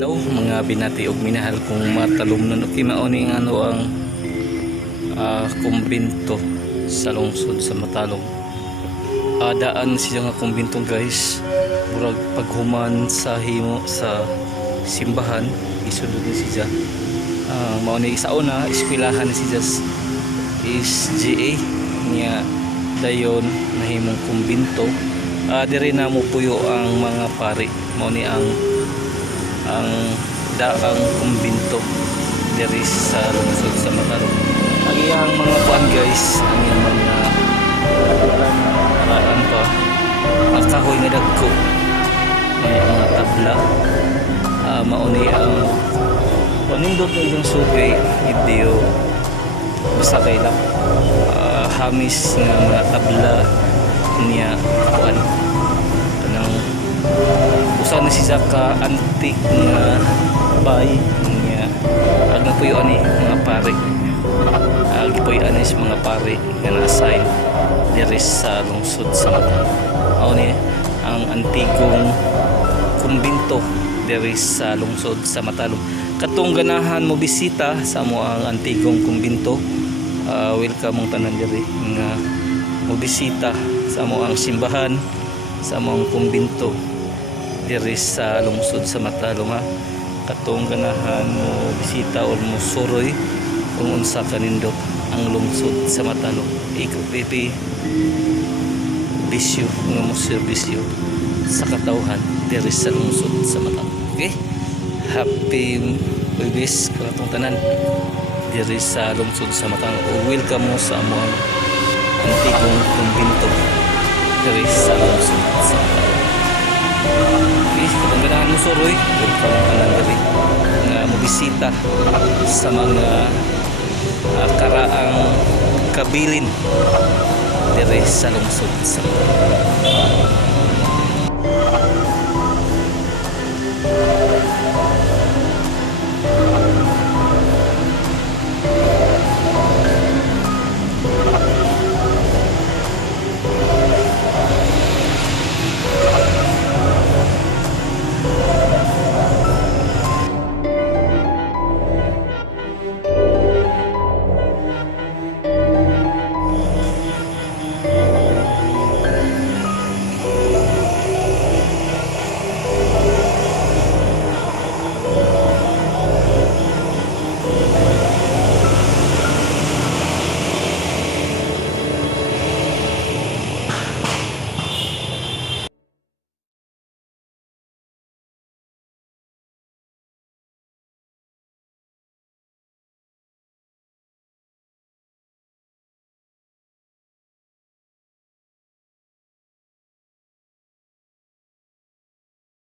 Hello mga binati og minahal kong matalumnon okay mauni ang ang kumbento sa lungsod sa Matalom. Daan siya nga kumbento guys, murag paghuman sa himo sa simbahan isulod ni siya. Mauni sa una eskwelahan ni siya is GA niya dayon nahimong kumbento. Diri na mo puyo ang mga pari, mauni ang daang kumbento diri sa lungsod sa Matalom. Ang iyang mga kuan guys, ang iyang mga karaan pa ang kahoy nga dagko, may mga tabla, mauni ang panindot na yung sugay ideo basta kay lang hamis nga mga tabla niya kuan kanang usa na siya ka antik nga bay niya agna puyo ani mga pare gipuy ani sa mga pare nga na-assign diri sa lungsod sa Matalom. Ni ang antigong kumbento diri sa lungsod sa Matalom. Katong ganahan mo bisita sa mo ang antigong kumbento, welcome mong tanan diri nga mo bisita sa mo ang simbahan sa mo ang kumbento diri sa lungsod sa Matalom. Katong ganahan mo bisita o mo suroy kung unsa kanindot ang lungsod sa Matalom, ikaw pipi bisyo nga mo serbisyo sa katawhan diri sa lungsod sa Matalom. Okay, happy Webes katong tanan diri sa lungsod sa Matalom. Welcome mo sa mo ang antigong kumbento diri sa lungsod sa Matalom. Okay, kung ganahan mo suroy, welcome ka lang diri nga mobisita sa mga karaang kabilin diri sa lungsod sa Matalom.